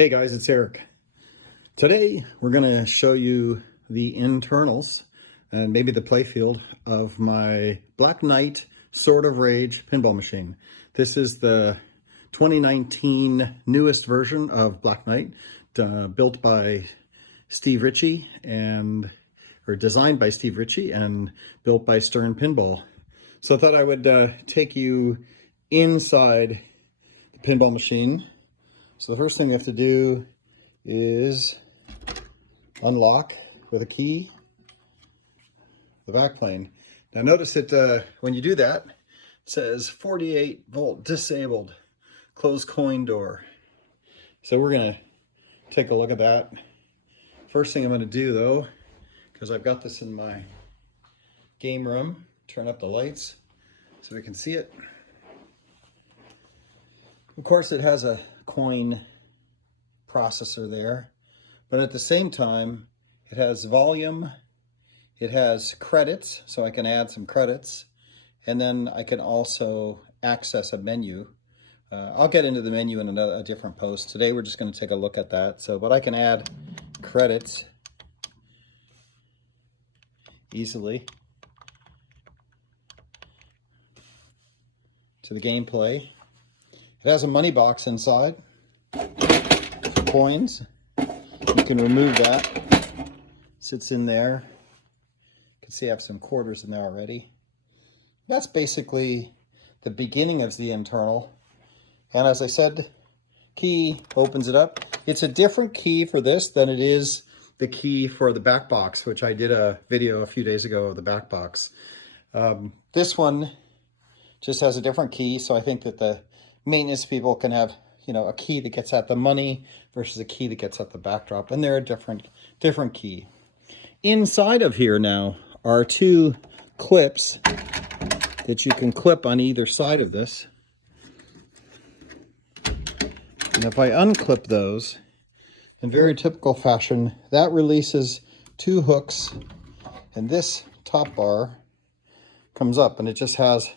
Hey guys, it's Eric. Today we're going to show you the internals and maybe the playfield of my Black Knight Sword of Rage pinball machine. This is the 2019 newest version of Black Knight, built by Steve Ritchie or designed by Steve Ritchie and built by Stern Pinball. So I thought I would take you inside the pinball machine. So the first thing we have to do is unlock with a key the backplane. Now notice that when you do that, it says 48 volt disabled, closed coin door. So we're gonna take a look at that. First thing I'm gonna do though, because I've got this in my game room, turn up the lights so we can see it. Of course it has a coin processor there, but at the same time it has volume, it has credits, so I can add some credits, and then I can also access a menu. I'll get into the menu in a different post. Today we're just going to take a look at that. But I can add credits easily to the gameplay. It has a money box inside for coins. You can remove that. Sits in there. You can see I have some quarters in there already. That's basically the beginning of the internal. And as I said, key opens it up. It's a different key for this than it is the key for the back box, which I did a video a few days ago of the back box. This one just has a different key, so I think that the maintenance people can have, you know, a key that gets at the money versus a key that gets at the backdrop, and they're a different key. Inside of here now are two clips that you can clip on either side of this. And if I unclip those in very typical fashion, that releases two hooks, and this top bar comes up, and it just has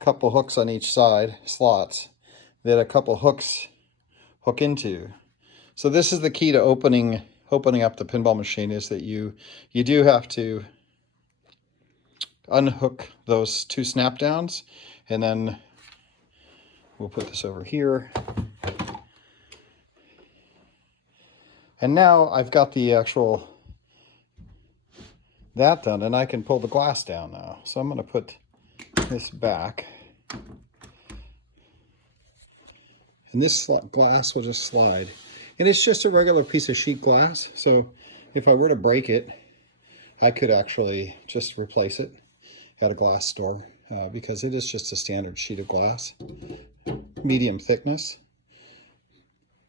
a couple hooks on each side, slots, that a couple hooks hook into. So this is the key to opening up the pinball machine, is that you do have to unhook those two snap downs, and then we'll put this over here. And now I've got the actual that done, and I can pull the glass down now. So I'm going to put this back, and this glass will just slide. And it's just a regular piece of sheet glass, so if I were to break it, I could actually just replace it at a glass store, because it is just a standard sheet of glass, medium thickness.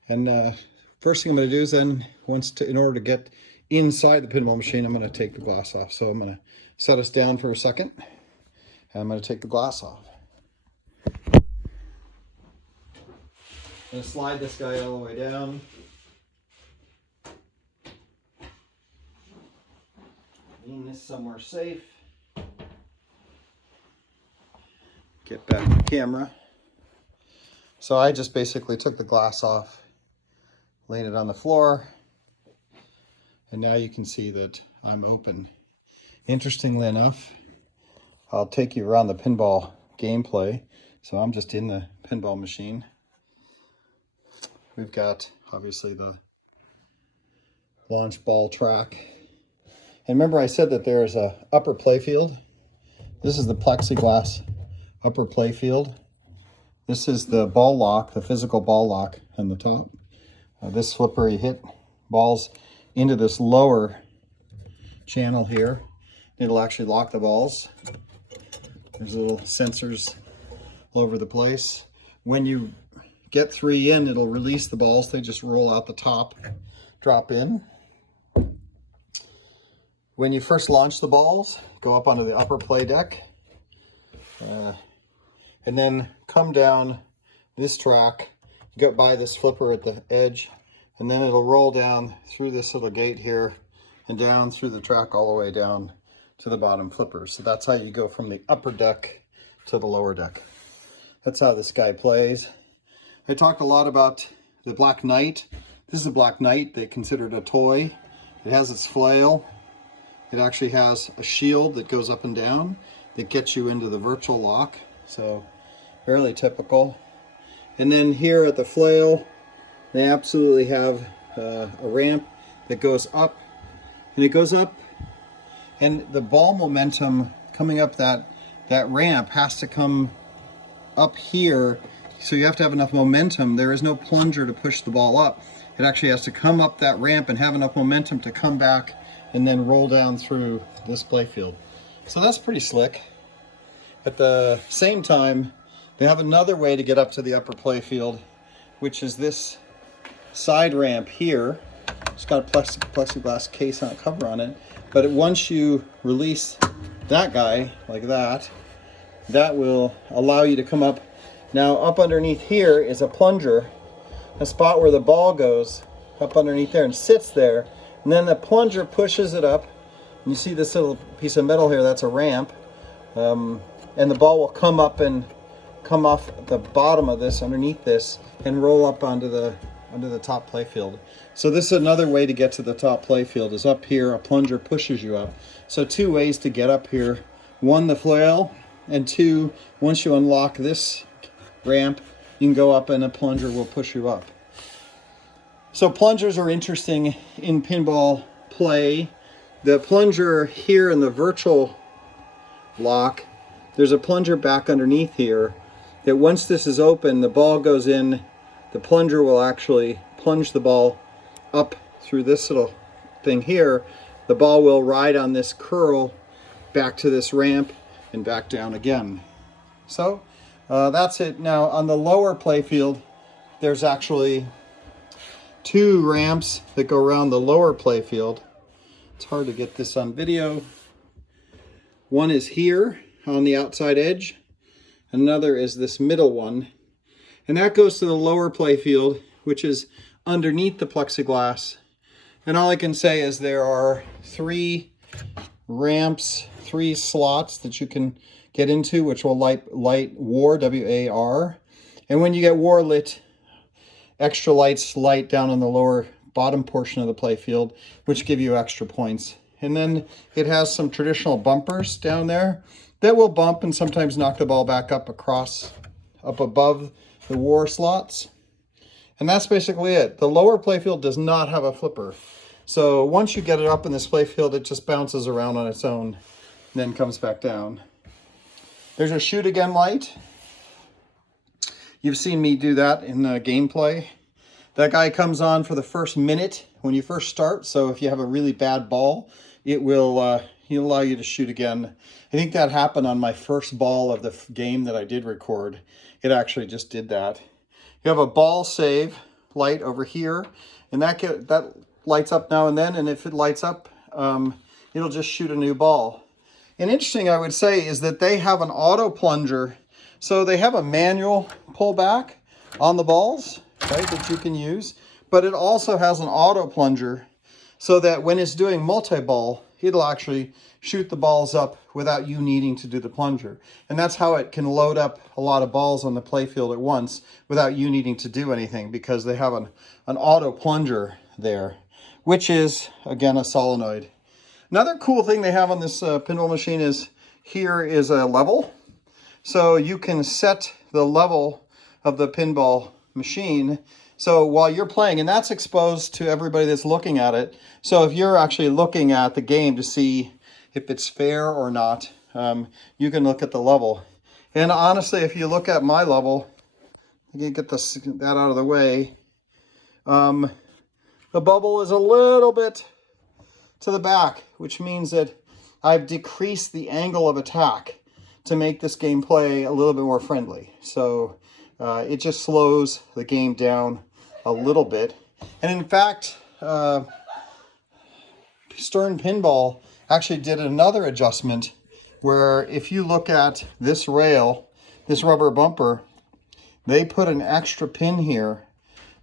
And first thing I'm going to do is then, in order to get inside the pinball machine, I'm going to take the glass off. So I'm going to set us down for a second, and I'm going to take the glass off. I'm going to slide this guy all the way down. Lean this somewhere safe. Get back the camera. So I just basically took the glass off, laid it on the floor, and now you can see that I'm open. Interestingly enough, I'll take you around the pinball gameplay. So I'm just in the pinball machine. We've got obviously the launch ball track. And remember I said that there is a upper playfield. This is the plexiglass upper playfield. This is the ball lock, the physical ball lock on the top. This flipper, you hit balls into this lower channel here. It'll actually lock the balls. There's little sensors all over the place. When you get 3 in, it'll release the balls. They just roll out the top, drop in. When you first launch the balls, go up onto the upper play deck, and then come down this track, go by this flipper at the edge, and then it'll roll down through this little gate here and down through the track all the way down to the bottom flipper. So that's how you go from the upper deck to the lower deck. That's how this guy plays. I talked a lot about the Black Knight. This is a Black Knight. They consider it a toy. It has its flail. It actually has a shield that goes up and down that gets you into the virtual lock. So fairly typical. And then here at the flail, they absolutely have a ramp that goes up, and it goes up, and the ball momentum coming up that ramp has to come up here. So you have to have enough momentum. There is no plunger to push the ball up. It actually has to come up that ramp and have enough momentum to come back and then roll down through this playfield. So that's pretty slick. At the same time, they have another way to get up to the upper playfield, which is this side ramp here. It's got a plexiglass case on cover on it, but once you release that guy like that, that will allow you to come up. Now up underneath here is a plunger, a spot where the ball goes up underneath there and sits there, and then the plunger pushes it up. And you see this little piece of metal here, that's a ramp, and the ball will come up and come off the bottom of this, underneath this, and roll up onto the top playfield. So this is another way to get to the top playfield, is up here, a plunger pushes you up. So two ways to get up here. One, the flail, and two, once you unlock this ramp, you can go up and a plunger will push you up. So plungers are interesting in pinball play. The plunger here in the virtual lock, there's a plunger back underneath here that once this is open, the ball goes in, the plunger will actually plunge the ball up through this little thing here. The ball will ride on this curl back to this ramp and back down again. So that's it. Now on the lower playfield, there's actually two ramps that go around the lower playfield. It's hard to get this on video. One is here on the outside edge. Another is this middle one. And that goes to the lower playfield, which is underneath the plexiglass. And all I can say is there are three ramps, three slots that you can get into, which will light WAR, W-A-R. And when you get WAR lit, extra lights light down on the lower bottom portion of the playfield, which give you extra points. And then it has some traditional bumpers down there that will bump and sometimes knock the ball back up above the WAR slots. And that's basically it. The lower playfield does not have a flipper. So once you get it up in this playfield, it just bounces around on its own and then comes back down. There's a shoot again light. You've seen me do that in the gameplay. That guy comes on for the first minute when you first start. So if you have a really bad ball, it will he'll allow you to shoot again. I think that happened on my first ball of the game that I did record. It actually just did that. You have a ball save light over here, and that lights up now and then, and if it lights up, it'll just shoot a new ball. And interesting, I would say, is that they have an auto plunger. So they have a manual pullback on the balls, right, that you can use, but it also has an auto plunger so that when it's doing multi-ball, it'll actually shoot the balls up without you needing to do the plunger. And that's how it can load up a lot of balls on the playfield at once without you needing to do anything, because they have an auto plunger there, which is, again, a solenoid. Another cool thing they have on this pinball machine is here is a level. So you can set the level of the pinball machine. So while you're playing, and that's exposed to everybody that's looking at it. So if you're actually looking at the game to see if it's fair or not, you can look at the level. And honestly, if you look at my level, I can get that out of the way. The bubble is a little bit to the back, which means that I've decreased the angle of attack to make this game play a little bit more friendly. So it just slows the game down a little bit. And in fact, Stern Pinball actually did another adjustment where if you look at this rail, this rubber bumper, they put an extra pin here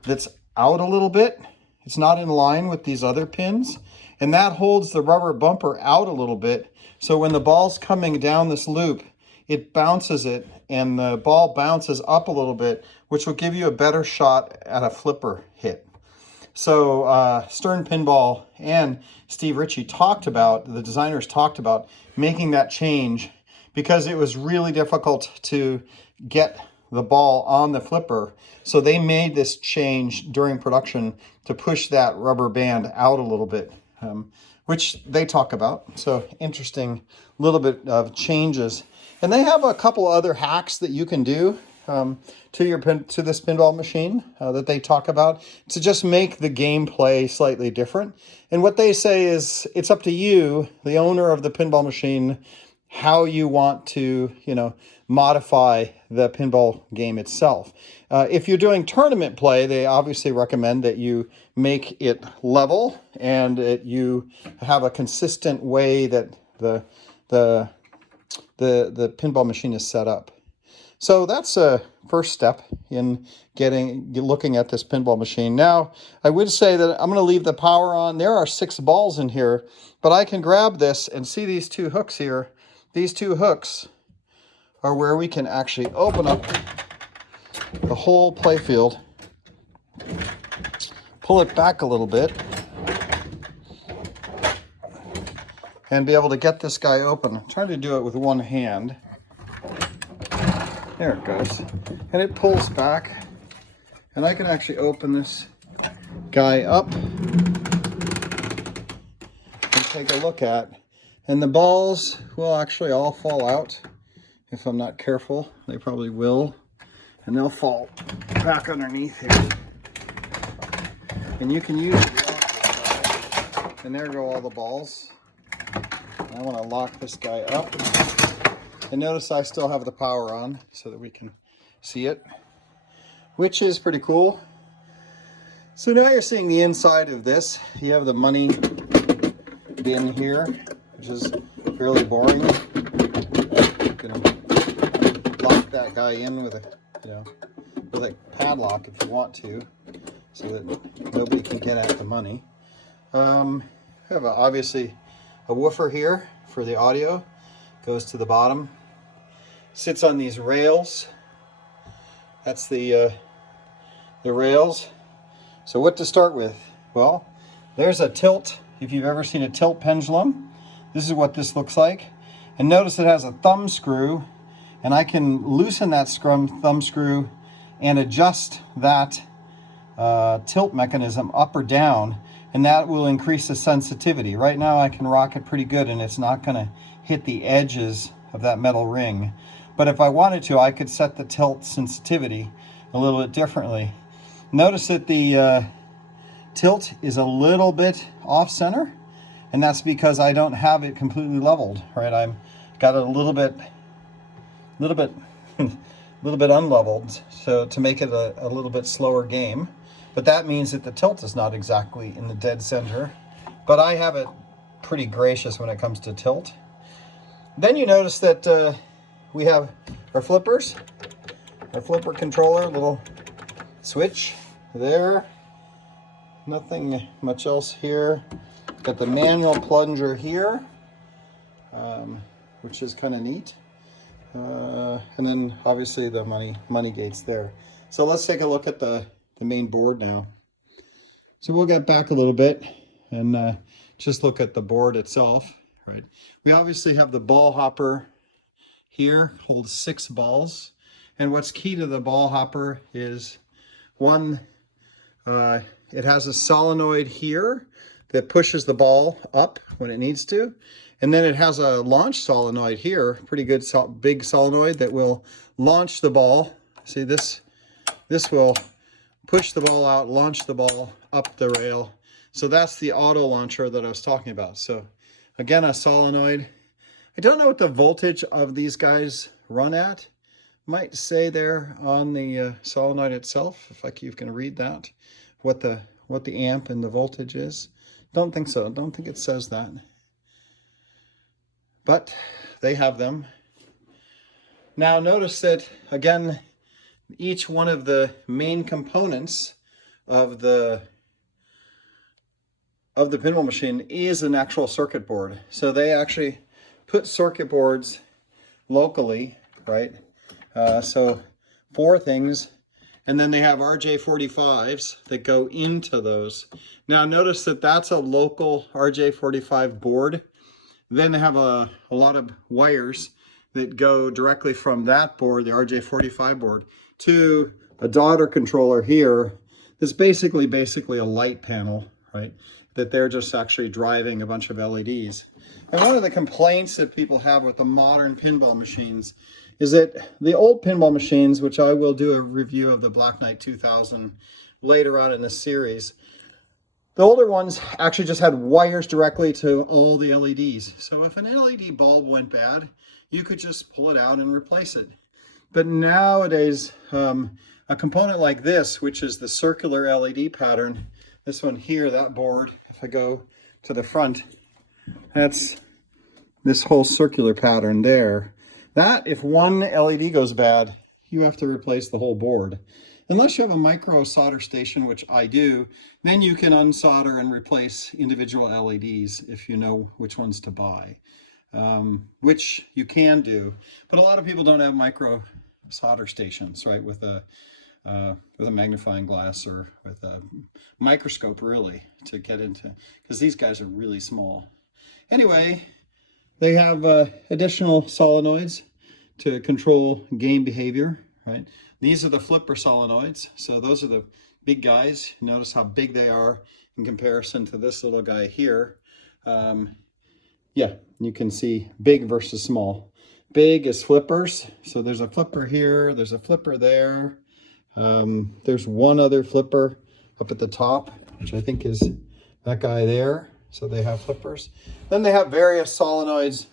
that's out a little bit. It's not in line with these other pins, and that holds the rubber bumper out a little bit. So when the ball's coming down this loop, it bounces it, and the ball bounces up a little bit, which will give you a better shot at a flipper hit. So Stern Pinball and Steve Ritchie the designers talked about making that change because it was really difficult to get the ball on the flipper. So they made this change during production to push that rubber band out a little bit, which they talk about. So interesting little bit of changes. And they have a couple other hacks that you can do to this pinball machine that they talk about to just make the gameplay slightly different. And what they say is it's up to you, the owner of the pinball machine, how you want to, modify the pinball game itself. If you're doing tournament play, they obviously recommend that you make it level and that you have a consistent way that the pinball machine is set up. So that's a first step in looking at this pinball machine. Now, I would say that I'm going to leave the power on. There are 6 balls in here, but I can grab this and see these 2 hooks here. These 2 hooks are where we can actually open up the whole playfield, pull it back a little bit, and be able to get this guy open. I'm trying to do it with one hand. There it goes. And it pulls back, and I can actually open this guy up and take a look at. And the balls will actually all fall out if I'm not careful. They probably will. And they'll fall back underneath here. And you can use it. And there go all the balls. And I want to lock this guy up. And notice I still have the power on so that we can see it, which is pretty cool. So now you're seeing the inside of this. You have the money bin here, which is fairly boring. You can lock that guy in with a padlock if you want to, so that nobody can get at the money. I have obviously a woofer here for the audio. Goes to the bottom. Sits on these rails. That's the rails. So what to start with? Well, there's a tilt. If you've ever seen a tilt pendulum, this is what this looks like. And notice it has a thumb screw, and I can loosen that thumb screw and adjust that tilt mechanism up or down, and that will increase the sensitivity. Right now I can rock it pretty good, and it's not going to hit the edges of that metal ring. But if I wanted to, I could set the tilt sensitivity a little bit differently. Notice that the tilt is a little bit off center, and that's because I don't have it completely leveled, right? I've got it a little bit unleveled, so to make it a little bit slower game. But that means that the tilt is not exactly in the dead center, but I have it pretty gracious when it comes to tilt. Then you notice that we have our flippers, our flipper controller, little switch there. Nothing much else here. Got the manual plunger here, which is kind of neat. And then obviously the money gates there. So let's take a look at the main board now. So we'll get back a little bit and just look at the board itself. Right. We obviously have the ball hopper here, holds 6 balls. And what's key to the ball hopper is one, it has a solenoid here that pushes the ball up when it needs to. And then it has a launch solenoid here, pretty good big solenoid that will launch the ball. See, this will push the ball out, launch the ball up the rail. So that's the auto launcher that I was talking about. So again, a solenoid. I don't know what the voltage of these guys run at. Might say there on the solenoid itself, if you can read that, what the amp and the voltage is. Don't think so. Don't think it says that. But they have them. Now notice that, again, each one of the main components of the pinball machine is an actual circuit board. So they actually put circuit boards locally, right? So 4 things. And then they have RJ45s that go into those. Now notice that that's a local RJ45 board. Then they have a lot of wires that go directly from that board, the RJ45 board, to a daughter controller here. That's basically a light panel, right? That they're just actually driving a bunch of LEDs. And one of the complaints that people have with the modern pinball machines is that the old pinball machines, which I will do a review of the black.knight 2000 later on in this series, the older ones actually just had wires directly to all the LEDs. So if an LED bulb went bad, you could just pull it out and replace it. But nowadays, a component like this, which is the circular LED pattern, this one here, that board, if I go to the front, that's this whole circular pattern there. That, if one LED goes bad, you have to replace the whole board. Unless you have a micro solder station, which I do, then you can unsolder and replace individual LEDs if you know which ones to buy, which you can do. But a lot of people don't have micro solder stations, right, with a magnifying glass or with a microscope, really, to get into, because these guys are really small. Anyway, they have additional solenoids to control game behavior, right? These are the flipper solenoids. So those are the big guys. Notice how big they are in comparison to this little guy here. Yeah, you can see big versus small. Big is flippers. So there's a flipper here, there's a flipper there. There's one other flipper up at the top, which I think is that guy there. So they have flippers. Then they have various solenoids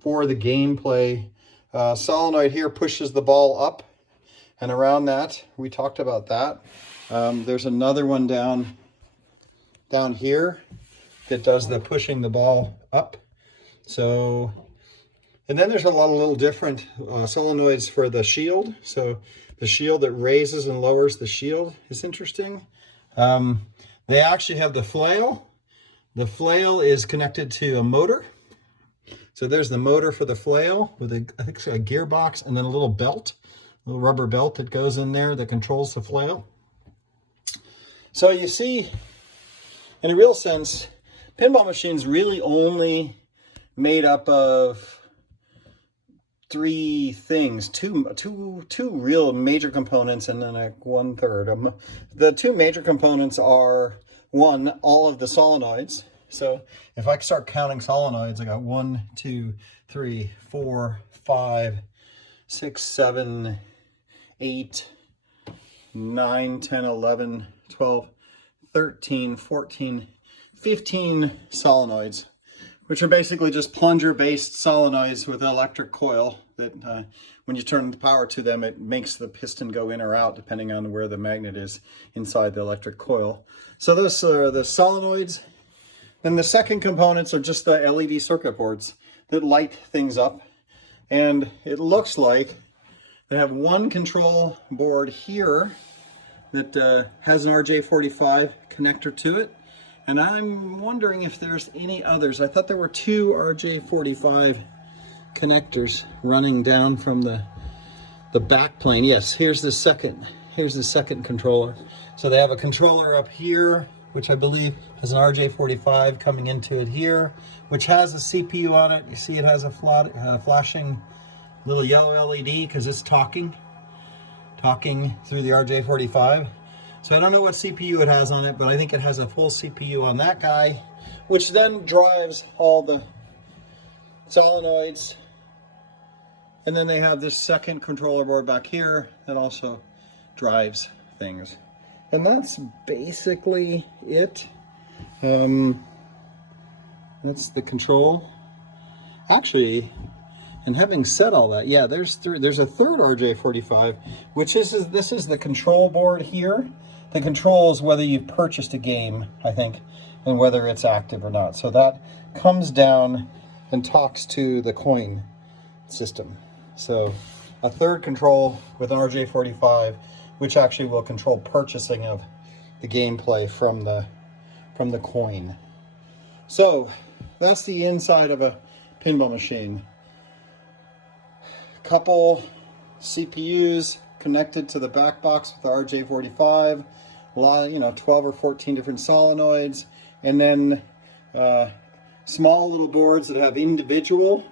for the gameplay. Solenoid here pushes the ball up and around that. We talked about that. There's another one down here that does the pushing the ball up. So, and then there's a lot of little different solenoids for the shield. So the shield that raises and lowers the shield is interesting. They actually have the flail. The flail is connected to a motor. So there's the motor for the flail with I think it's a gearbox and then a little belt, a little rubber belt that goes in there that controls the flail. So you see, in a real sense, pinball machines really only made up of 3 things, two real major components and then like 1/3. The 2 major components are, one, all of the solenoids. So if I start counting solenoids, I got 1, 2, 3, 4, 5, 6, 7, 8, 9, 10, 11, 12, 13, 14, 15 solenoids, which are basically just plunger-based solenoids with an electric coil that when you turn the power to them, it makes the piston go in or out depending on where the magnet is inside the electric coil. So those are the solenoids. Then the second components are just the LED circuit boards that light things up. And it looks like they have one control board here that has an RJ45 connector to it. And I'm wondering if there's any others. I thought there were 2 RJ45 connectors running down from the back plane. Yes, here's the second controller. So they have a controller up here, which I believe has an RJ45 coming into it here, which has a CPU on it. You see it has a flashing little yellow LED because it's talking through the RJ45. So I don't know what CPU it has on it, but I think it has a full CPU on that guy, which then drives all the solenoids. And then they have this second controller board back here that also drives things. And that's basically it. That's the control. Actually, and having said all that, yeah, there's a third RJ45, which is this is the control board here. That controls whether you've purchased a game, I think, and whether it's active or not. So that comes down and talks to the coin system. So a third control with an RJ45, which actually will control purchasing of the gameplay from the coin. So that's the inside of a pinball machine. couple CPUs connected to the back box with the RJ45, a lot, 12 or 14 different solenoids, and then small little boards that have individual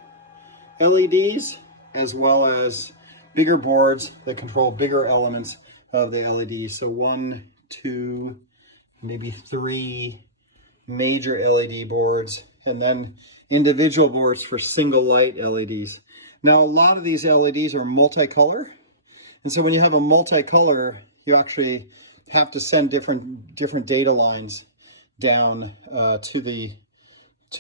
LEDs, as well as bigger boards that control bigger elements of the LEDs. So 1, 2, maybe 3 major LED boards, and then individual boards for single light LEDs. Now, a lot of these LEDs are multicolor, and so when you have a multicolor, you actually have to send different data lines down to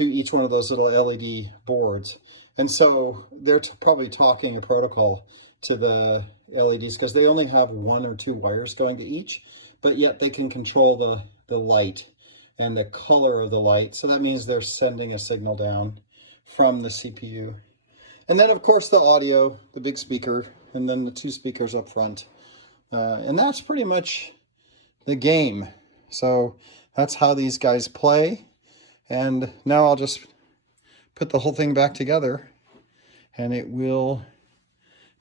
each one of those little LED boards. And so they're probably talking a protocol to the LEDs because they only have 1 or 2 wires going to each, but yet they can control the light and the color of the light. So that means they're sending a signal down from the CPU. And then, of course, the audio, the big speaker, and then the 2 speakers up front. And that's pretty much the game. So that's how these guys play. And now I'll just put the whole thing back together, and it will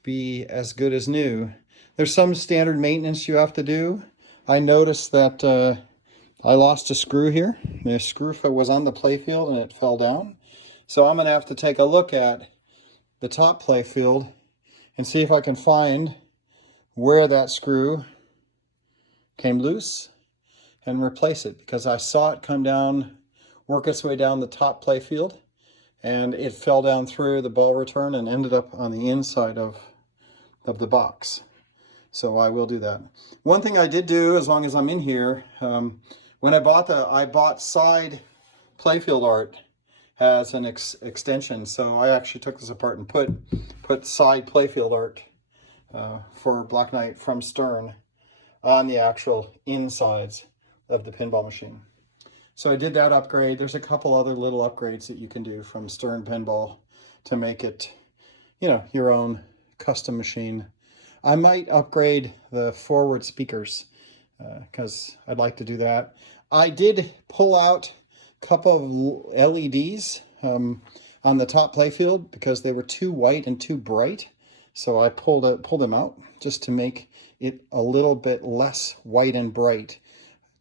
be as good as new. There's some standard maintenance you have to do. I noticed that I lost a screw here. The screw was on the playfield and it fell down. So I'm going to have to take a look at the top playfield and see if I can find where that screw came loose and replace it, because I saw it come down, work its way down the top playfield, and it fell down through the ball return and ended up on the inside of the box. So I will do that. One thing I did do, as long as I'm in here, when I bought side playfield art as an extension. So I actually took this apart and put side playfield art for Black.knight from Stern on the actual insides of the pinball machine. So I did that upgrade. There's a couple other little upgrades that you can do from Stern Pinball to make it, your own custom machine. I might upgrade the forward speakers because I'd like to do that. I did pull out a couple of LEDs on the top playfield because they were too white and too bright. So I pulled them out just to make it a little bit less white and bright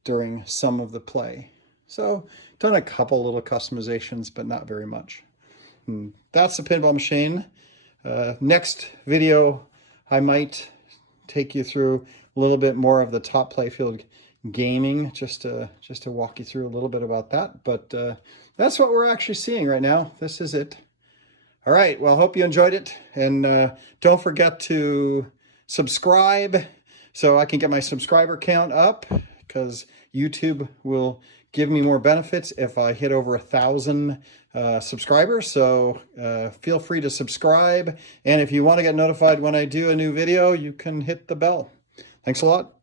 during some of the play. So done a couple little customizations, but not very much. And that's the pinball machine. Next video, I might take you through a little bit more of the top playfield gaming, just to walk you through a little bit about that. But that's what we're actually seeing right now. This is it. All right, well, hope you enjoyed it. And don't forget to subscribe so I can get my subscriber count up, because YouTube will give me more benefits if I hit over 1,000 subscribers. So feel free to subscribe. And if you want to get notified when I do a new video, you can hit the bell. Thanks a lot.